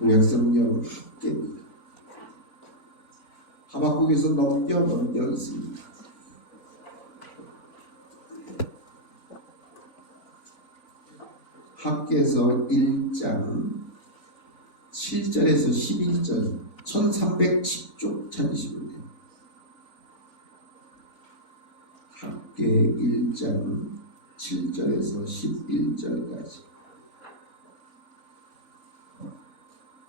구약성경 학계입니다. 하박국에서 넘겨 있습니다. 학계에서 1장 7절에서 11절 1310쪽 찾으시면 돼요. 학계 1장 7절에서 11절까지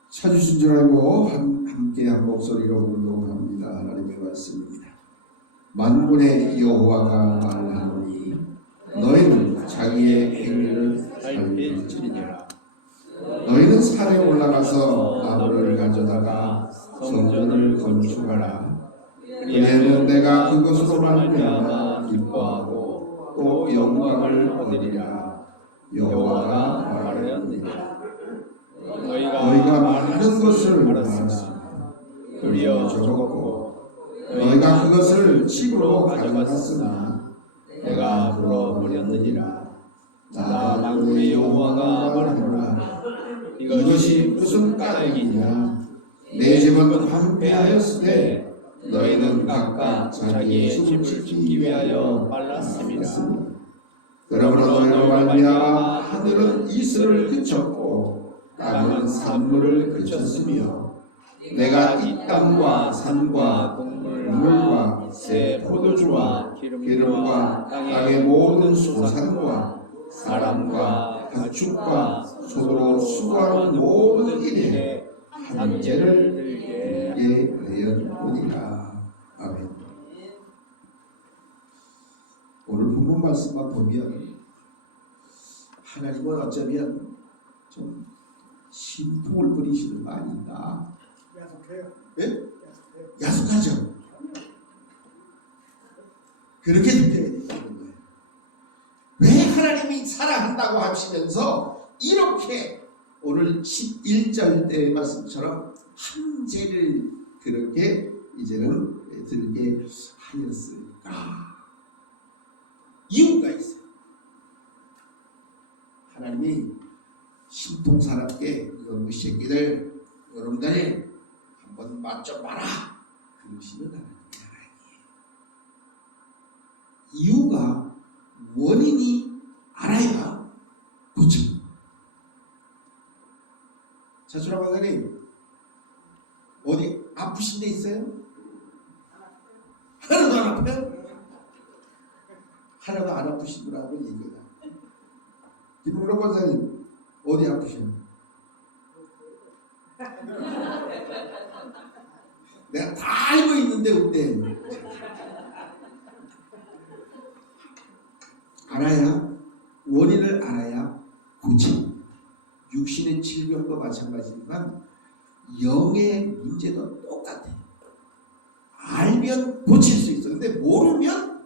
찾으신 줄 알고 함께 한 목소리로 운동합니다. 하나님의 말씀입니다. 만군의 여호와가 말하노니 너희는 자기의 행위를 살필지니라. 너희는 산에 올라가서 나무를 가져다가 성전을 건축하라. 그래는 내가 그것으로 말미암아 기뻐하고 또 영광을 얻으리라. 여호와가 말하였느니라. 너희가 많은 것을 말했으나 도리어 적었고 너희가 그것을 집으로 가져갔으나 내가 불어버렸느니라. 나 만군의 여호와가 말하노라. 이것이 무슨 까닭이냐? 내 집은 황폐하였으되 너희는 각각 자기의 집을 짓기 위하여 말랐습니다. 그러므로 너희로 말미암아 하늘은 이슬을 그쳤고 땅은 산물을 그쳤으며 내가 이 땅과 산과 물과 새 포도주와 기름과 땅의 모든 소산과 사람과 가축과 소로 수고하는 모든 일에 한죄를 들게 하였느니라. 아멘. 오늘 본문 말씀만 보면 하나님은 어쩌면 좀 심통을 부리시는 거 아닌가? 야속해요. 네? 야속하죠. 그렇게 느껴야 되는 거예요. 왜 하나님이 사랑한다고 하시면서 이렇게 오늘 11절 때 말씀처럼 한 죄를 그렇게 이제는 들게 하였을까? 이유가 있어요. 하나님이 신통사납게 이놈의 새끼들 여러분들 한번 맛 좀 봐라 그러시는 하나님이에요. 이유가 원인이 알아야 고쳐. 자수라 박사님 어디 아프신 데 있어요? 하나도 안 아파요? 하나도 안 아프신 분하고 얘기해요. 김문록 권사님 어디 아프셔요? 내가 다 알고 있는데 어때? 알아야 원인을 알아야 고쳐. 육신의 질병도 마찬가지지만 영의 문제도 똑같아요. 알면 고칠 수 있어. 근데 모르면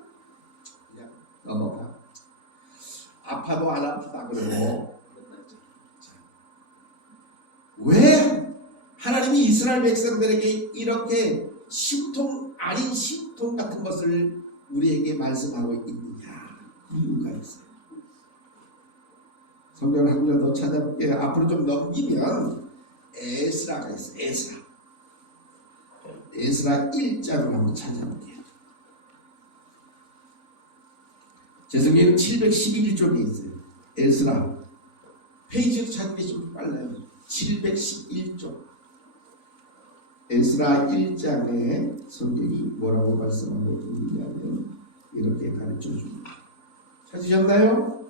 그냥 넘어가. 아파도 안 아프다 그러고. 왜 하나님이 이스라엘 백성들에게 이렇게 신통 아닌 신통 같은 것을 우리에게 말씀하고 있느냐? 이유가 있어요. 성경을 한 군데 더 찾아볼게요. 앞으로 좀 넘기면 에스라가 있어요. 에스라 1장을 한번 찾아볼게요. 제 성경은 711쪽에 있어요. 에스라 페이지에서 찾는 게 좀 빨라요. 711쪽 에스라 1장에 성경이 뭐라고 말씀하고 있느냐면 이렇게 가르쳐 줍니다. 찾으셨나요?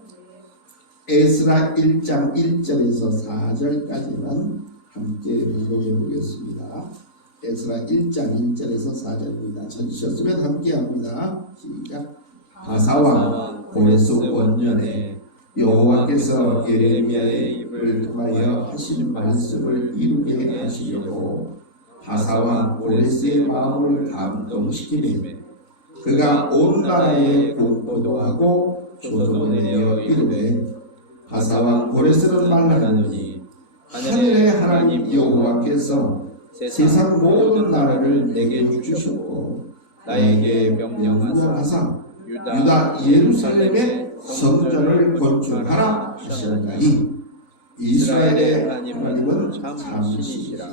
에스라 1장 1절에서 4절까지만 함께 공부해 보겠습니다. 에스라 1장 1절에서 4절입니다. 찾으셨으면 함께 합니다. 시작. 바사왕 고레스 원년에 여호와께서 예레미야의 입을 통하여 하신 말씀을 이루게 하시려고 바사왕 고레스의 마음을 감동시키매 그가 온 나라에 공포도 하고 조소도 내어 이르되 바사왕 고레스는 말하노니 하늘의 하나님 여호와께서 세상 모든 나라를 내게 주셨고 나에게 명령하사 유다 예루살렘에 성전을 건축하라 하셨나니 이스라엘의 하나님은 참 신이시라.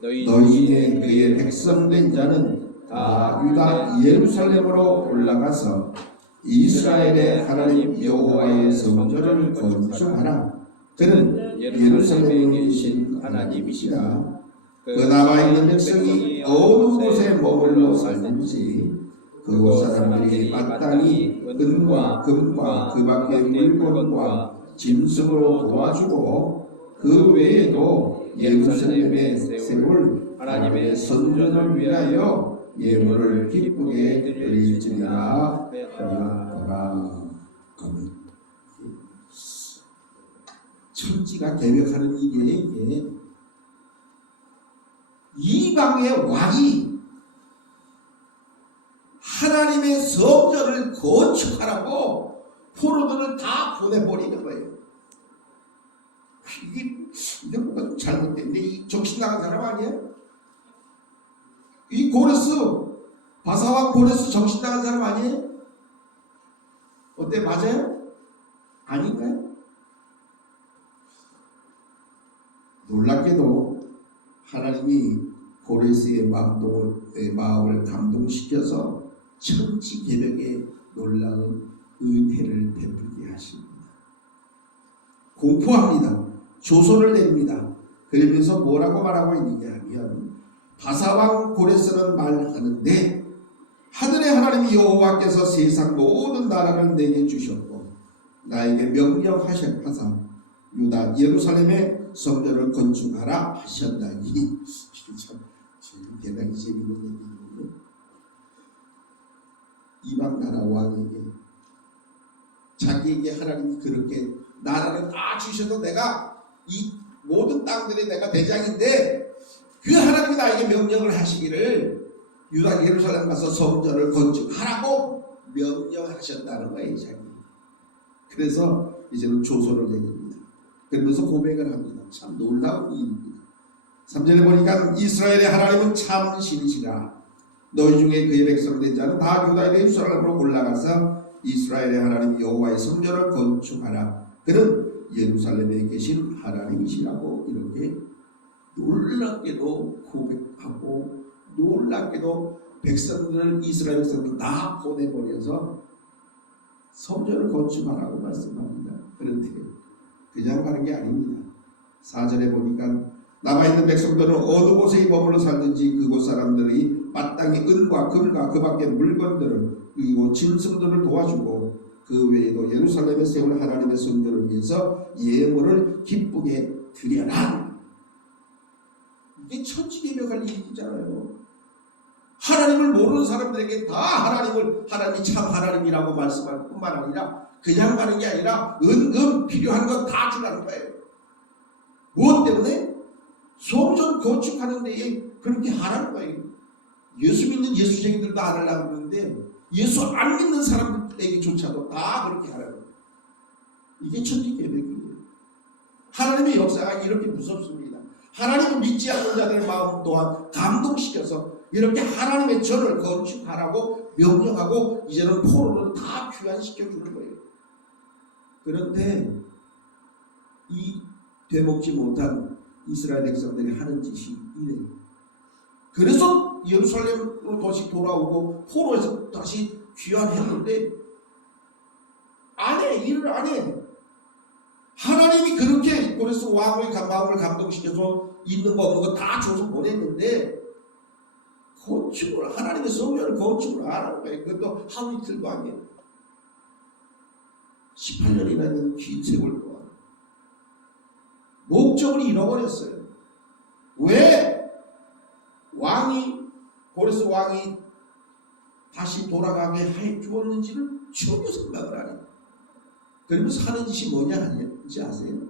너희는 그의 백성된 자는 다 유다 예루살렘으로 올라가서 이스라엘의 하나님 여호와의 성전을 건축하라. 그는 예루살렘에 계신 하나님이시라. 그 남아있는 백성이 어느 곳에 머물러 살든지 그곳 사람들이 마땅히 은과 금과 그 밖의 물건과 짐승으로 도와주고 그 외에도 예루살렘에 세울 하나님의 성전을 위하여 예물을 기쁘게 드릴지니라 하였더라. 천지가 개벽하는 이게 이방의 왕이 하나님의 성전을 건축하라고 포로들을 다 보내버리는 거예요. 이게 뭔가 좀 잘못됐는데, 이 정신 나간 사람 아니에요? 이 고레스, 바사왕 고레스 정신 나간 사람 아니에요? 어때, 맞아요? 아닌가요? 놀랍게도 하나님이 고레스의 마음을 감동시켜서 천지개벽에 놀라운 은혜를 베풀게 하십니다. 공포합니다. 조소를 내립니다. 그러면서 뭐라고 말하고 있느냐 하면, 바사왕 고레스는 말하는데 하늘의 하나님 여호와께서 세상 모든 나라를 내게 주셨고 나에게 명령하사 유다 예루살렘에 성전을 건축하라 하셨다니. 이게 참 대단히 재밌는 얘기거든요. 이방 나라 왕에게 자기에게 하나님이 그렇게 나라를 다 주셔서 내가 이 모든 땅들이 내가 대장인데 그 하나님이 나에게 명령을 하시기를 유다 예루살렘 가서 성전을 건축하라고 명령하셨다는 거예요. 자기. 그래서 이제는 조소를 내립니다. 그러면서 고백을 합니다. 참 놀라운 일입니다. 3절에 보니까 이스라엘의 하나님은 참 신이시라. 너희 중에 그의 백성된 자는 다 유다 예루살렘으로 올라가서 이스라엘의 하나님 여호와의 성전을 건축하라. 그는 예루살렘에 계신 하나님이시라고 이렇게 놀랍게도 고백하고 놀랍게도 백성들을 이스라엘 백성들 다 보내버려서 성전을 건축하라고 말씀합니다. 그런데 그냥 가는 게 아닙니다. 4절에 보니까 남아있는 백성들은 어느 곳에 머물러 살든지 그곳 사람들이 마땅히 은과 금과 그 밖의 물건들을 그리고 짐승들을 도와주고 그 외에도 예루살렘에 세울 하나님의 성전을 위해서 예물을 기쁘게 드려라. 이게 천지개벽할 일이잖아요. 하나님을 모르는 사람들에게 다 하나님이 참 하나님이라고 말씀할 뿐만 아니라 그냥 가는 게 아니라 은금 필요한 건 다 주라는 거예요. 무엇 때문에? 성전 건축하는 데에 그렇게 하라는 거예요. 예수 믿는 예수쟁이들도 안 하려고 그러는데 예수 안 믿는 사람들에게조차도 다 그렇게 하라는 거예요. 이게 천지개벽이에요. 하나님의 역사가 이렇게 무섭습니다. 하나님을 믿지 않는 자들의 마음 또한 감동시켜서 이렇게 하나님의 전을 건축하라고 명령하고 이제는 포로를 다 귀환시켜 주는 거예요. 그런데 이 되먹지 못한 이스라엘 백성들이 하는 짓이 이래요. 그래서 예루살렘으로 다시 돌아오고 포로에서 다시 귀환했는데 일을 안 해. 하나님이 그렇게 그래서 왕의 마음을 감동시켜서 있는 거 없는 거 다 줘서 보냈는데 건축을 하나님의 성전을 건축을 안 하는 거예요. 그것도 하루 이틀도 아니에요. 18년이라는 긴 세월 동안 목적을 잃어버렸어요. 왜 고레스 왕이 다시 돌아가게 해 주었는지를 전혀 생각을 안 해요. 그러면서 하는 짓이 뭐냐는지 아세요?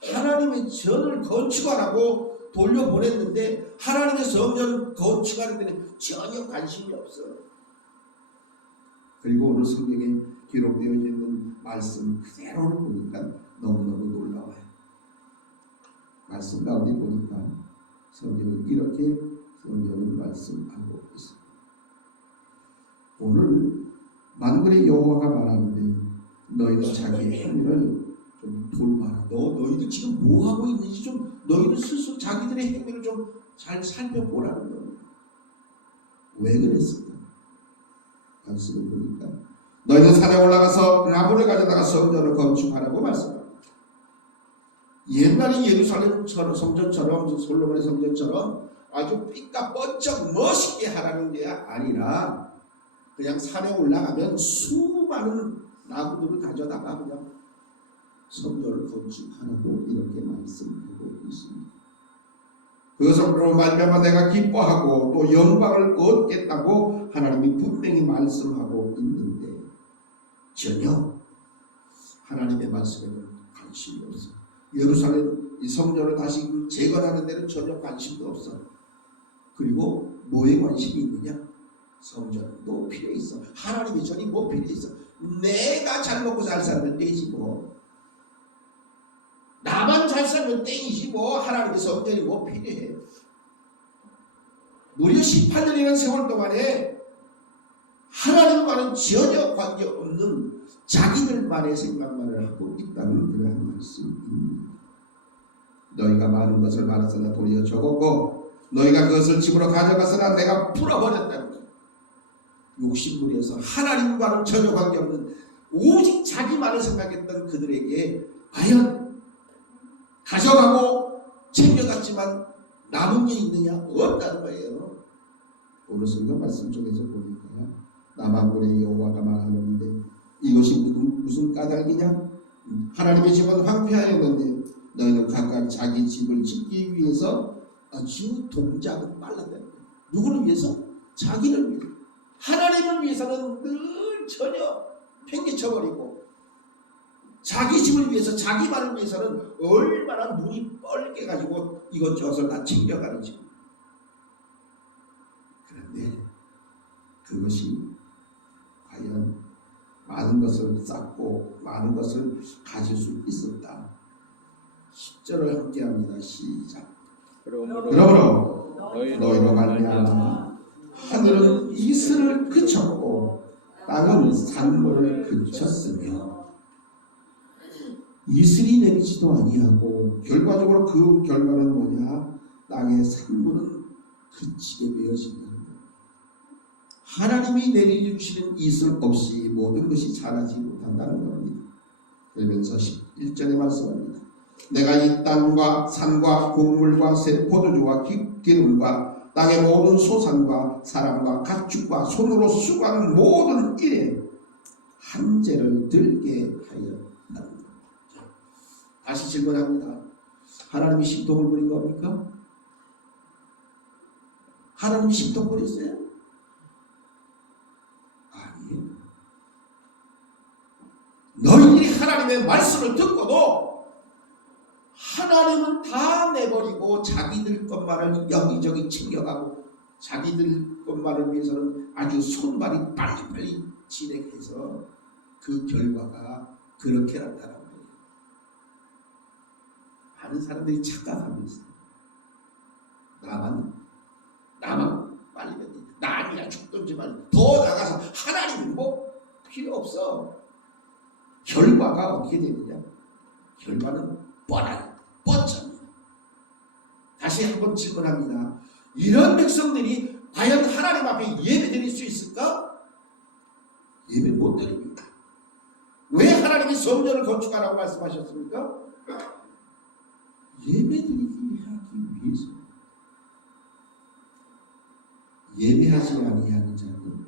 하나님의 전을 건축하라고 돌려보냈는데 하나님의 성전을 건축하는 데는 전혀 관심이 없어요. 그리고 오늘 성경에 기록되어 있는 말씀 그대로를 보니까 너무너무 놀라워요. 말씀 가운데 보니까 성경은 이렇게 성경을 말씀하고 있습니다. 오늘 만군의 여호와가 말하는데 너희는 자기의 행위를 좀 돌봐라. 너희들 지금 뭐 하고 있는지 좀 너희들 스스로 자기들의 행위를 좀 잘 살펴보라는 겁니다. 왜 그랬을까? 말씀을 보니까 너희는 산에 올라가서 나무를 가져다가 성전을 건축하라고 말씀합니다. 옛날에 예루살렘처럼 성전처럼 솔로몬의 성전처럼 아주 삐까 번쩍 멋있게 하라는 게 아니라 그냥 산에 올라가면 수많은 나무들을 가져다가 그냥 성전을 건축하라고 이렇게 말씀하고 있습니다. 그것으로 말미암아 내가 기뻐하고 또 영광을 얻겠다고 하나님이 분명히 말씀하고 있는데 전혀 하나님의 말씀에는 관심이 없어. 예루살렘 이 성전을 다시 재건하는 데는 전혀 관심도 없어. 그리고 뭐에 관심이 있느냐? 성전은 뭐 필요 있어? 하나님의 전이 뭐 필요 있어? 내가 잘 먹고 잘 살면 되지 뭐. 나만 잘 살면 땡이지 뭐. 하나님의 성전이 뭐 필요해? 무려 18년이라는 세월 동안에 하나님과는 전혀 관계없는 자기들만의 생각만을 하고 있다는 그러한 말씀입니다. 너희가 많은 것을 말했으나 도리어 적었고 너희가 그것을 집으로 가져갔으나 내가 풀어버렸다는 것. 욕심부려서 하나님과는 전혀 관계없는 오직 자기만을 생각했던 그들에게 과연 가져가고 챙겨갔지만 남은 게 있느냐? 없다는 거예요. 오늘 성경 말씀 중에서 보니까 남아군의 여호와가 말하는데 이것이 무슨 까닭이냐? 하나님의 집은 황폐하였는데 너희는 각각 자기 집을 짓기 위해서 아주 동작은 빨랐다는 거예요. 누구를 위해서? 자기를 위해서. 하나님을 위해서는 늘 전혀 팽개쳐버리고 자기 집을 위해서 자기만을 위해서는 얼마나 눈이 뻘게 가지고 이것저것을 다 챙겨가는지. 그런데 그것이 과연 많은 것을 쌓고 많은 것을 가질 수 있었다. 10절을 함께합니다. 시작. 그러므로 너희로 말미암아 하늘은 이슬을 그쳤고 땅은 산물을 그쳤으며 이슬이 내리지도 아니하고 결과적으로 그 결과는 뭐냐? 땅의 산물은 그치게 되어진다. 하나님이 내려주시는 이슬 없이 모든 것이 자라지 못한다는 겁니다. 그러면서 11절에 말씀합니다. 내가 이 땅과 산과 곡물과 새 포도주와 기름과 땅의 모든 소산과 사람과 가축과 손으로 수고하는 모든 일에 한재를 들게 하였다. 다시 질문합니다. 하나님이 심통을 부린 겁니까? 하나님이 심통 부렸어요? 아니에요. 너희들이 하나님의 말씀을 듣고도 하나님은 다 내버리고 자기들 것만을 여기저기 챙겨가고 자기들 것만을 위해서는 아주 손발이 빨리빨리 진행해서 그 결과가 그렇게 나타나는 거예요. 많은 사람들이 착각하고 있어요. 나만 빨리면 돼. 나 아니야 죽든지 말든지. 더 나가서 하나님은 뭐 필요 없어. 결과가 어떻게 되느냐? 결과는 뻔합니다. 다시 한번 질문합니다. 이런 백성들이 과연 하나님 앞에 예배 드릴 수 있을까? 예배 못 드립니다. 왜 하나님이 성전을 건축하라고 말씀하셨습니까? 예배드리기 하기 위해서. 예배하지 아니하는 자는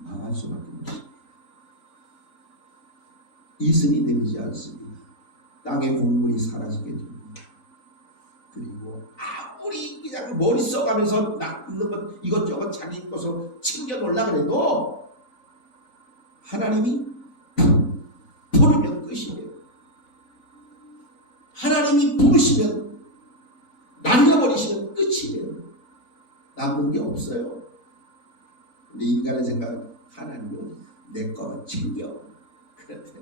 망할 수밖에 없습니다. 이슬이 내리지 않습니다. 땅의 곡물이 사라지게 됩니다. 그리고 아무리 그냥 머리 써가면서 남는 것 이것저것 자기 것을 챙겨 놓으려고 해도 하나님이 부르면 끝이에요. 하나님이 부르시면 날려버리시면 끝이에요. 남는 게 없어요. 근데 인간의 생각은 하나님은 내 거만 챙겨. 그런데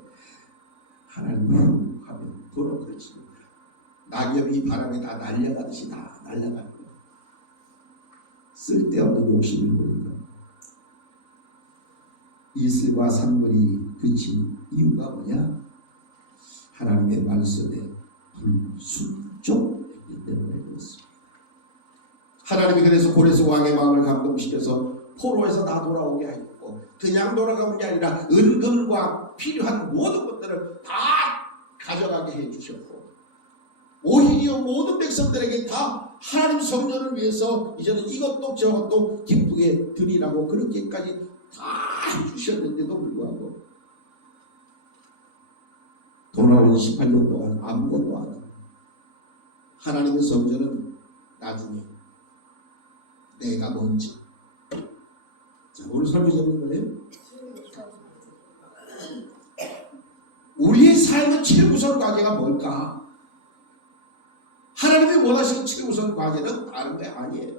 하나님은 하면 돌아버리십니다. 낙엽이 바람에 다 날려가듯이 다 날려가는 거예요. 쓸데없는 욕심을 부리는 거예요. 이슬과 산물이 그친 이유가 뭐냐? 하나님의 말씀에 불순종했기 때문에 그렇습니다. 하나님이 그래서 고레스 왕의 마음을 감동시켜서 포로에서 다 돌아오게 하였고, 그냥 돌아가는 게 아니라 은금과 필요한 모든 것들을 다 가져가게 해주셨고, 오히려 모든 백성들에게 다 하나님 성전을 위해서 이제는 이것도 저것도 기쁘게 드리라고 그렇게까지 다 해주셨는데도 불구하고 돌아온 18년 동안 아무것도 안 하고, 하나님의 성전은 나중에 내가 먼저. 자, 오늘 설교 제목은 뭐예요? 우리의 삶의 최우선 과제가 뭘까? 하나님이 원하시는 최우선 과제는 다른 게 아니에요.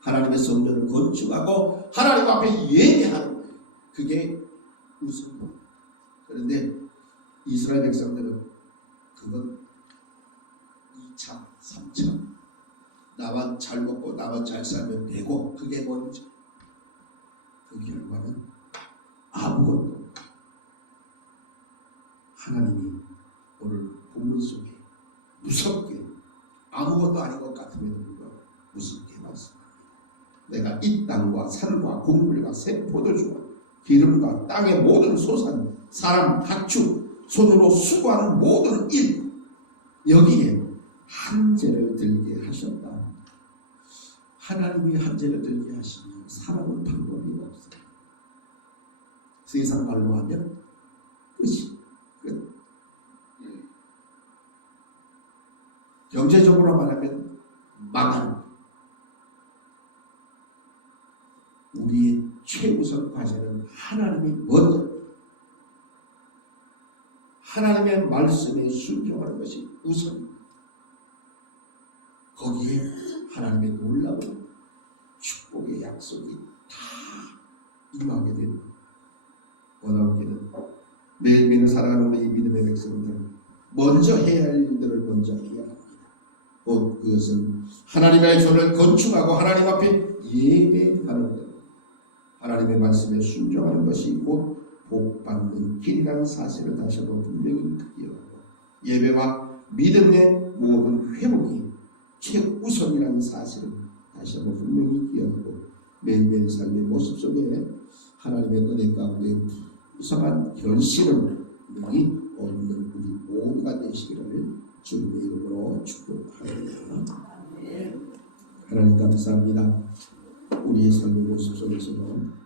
하나님의 성전을 건축하고 하나님 앞에 예배하는 거예요. 그게 우선. 그런데 이스라엘 백성들은 그건 2차, 3차. 나만 잘 먹고 나만 잘 살면 되고 그게 먼저. 그 결과는 아무것도. 하나님이 오늘 본문 속에 무섭게 아무것도 아닌 것 같음에도 불구하고 무섭게 말씀합니다. 내가 이 땅과 산과 곡물과 새 포도주와 기름과 땅의 모든 소산, 사람, 가축, 손으로 수고하는 모든 일, 여기에 한재를 들게 하셨다. 하나님이 한재를 들게 하시면 사람은 방법이 없어요. 세상 말로 하면 끝이 끝. 경제적으로 말하면 망하는. 우리의 최우선 과제는 하나님이 먼저, 하나님의 말씀에 순종하는 것이 우선입니다. 거기에 하나님의 놀라운 축복의 약속이 다 임하게 됩니다. 원하기는 매일매일 살아가는 우리 믿음의 백성들은 먼저 해야 할 일들을 먼저 해야 합니다. 곧 그것은 하나님의 전을 건축하고 하나님 앞에 예배하는 것, 하나님의 말씀에 순종하는 것이 곧 복받는 길이라는 사실을 다시 한번 분명히 기억하고, 예배와 믿음의 모든 회복이 최우선이라는 사실을 다시 한번 분명히 기억하고, 매일매일 삶의 모습 속에 하나님의 은혜 가운데 풍성한 결실을 능히 얻는 우리 모두가 되시기를 주님의 이름으로 축복하옵니다. 하나님 감사합니다. 우리의 삶의 모습 속에서도